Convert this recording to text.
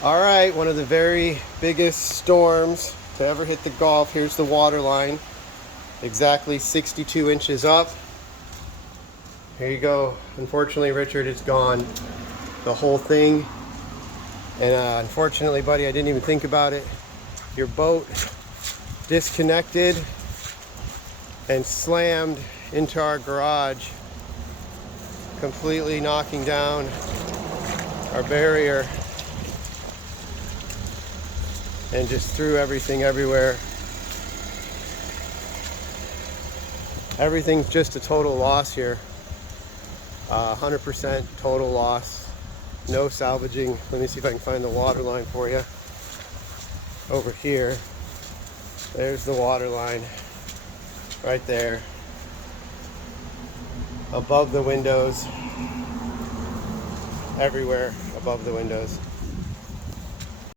All right, one of the very biggest storms to ever hit the Gulf. Here's the water line, exactly 62 inches up. Here you go. Unfortunately, Richard, it's gone. The whole thing. And unfortunately, buddy, I didn't even think about it. Your boat disconnected and slammed into our garage, completely knocking down our barrier and just threw everything everywhere. Everything's just a total loss here. 100% total loss. No salvaging. Let me see if I can find the water line for you. Over here. There's the water line. Right there. Above the windows. Everywhere above the windows.